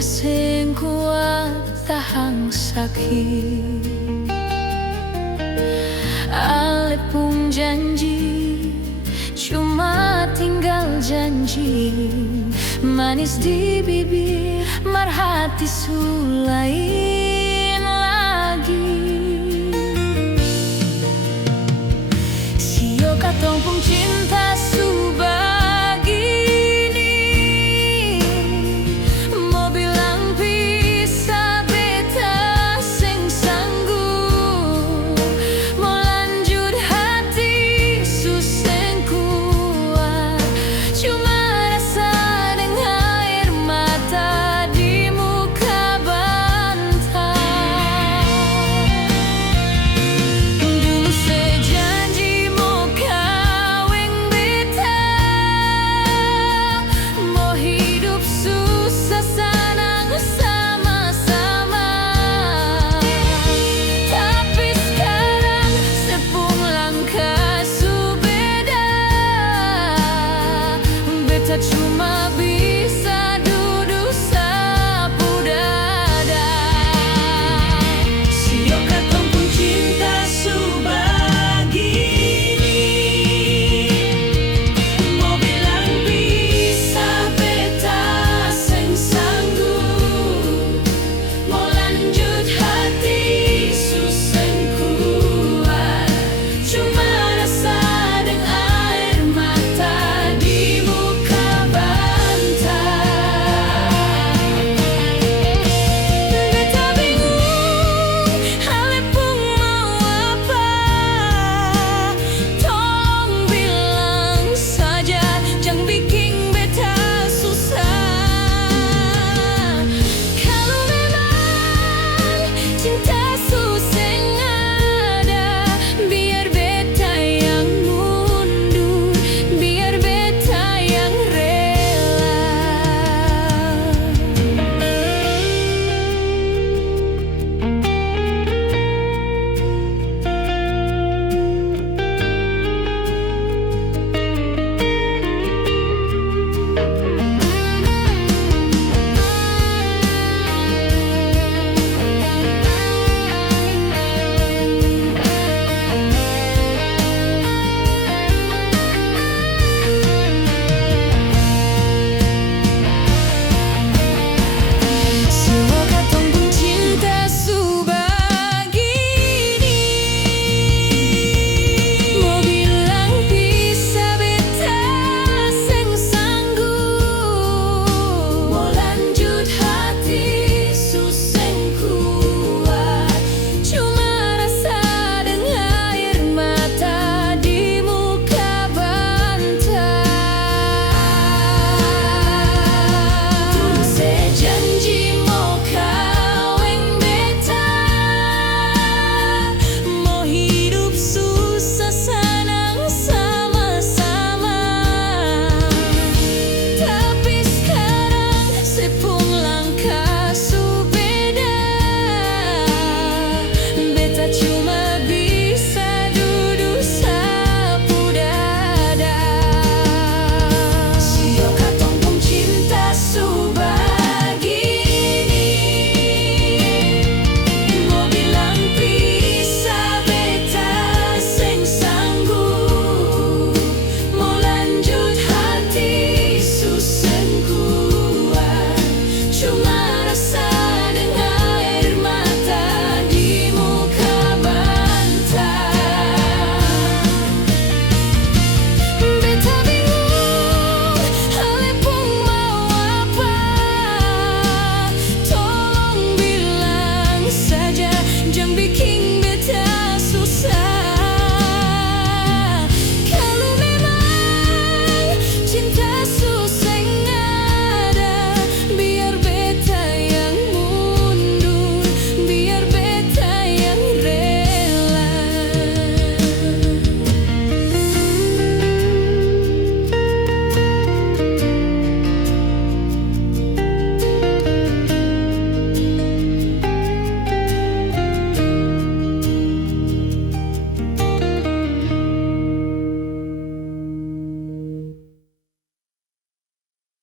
Dia sing kuat tahan sakit. Ale pun janji, cuma tinggal janji. Manis di bibir, marhati sulain lagi. Sio katong pun cinta subagini. Mau bilang bisa beta sing sanggup. Mau lanjut hati suseng kuat. Cuma rasa dengan air mata di muka bantai. Dulu sejanji mau kawin beta, mau hidup susah senang sama-sama. Tapi sekarang sepung langkah su beda. Beta cuma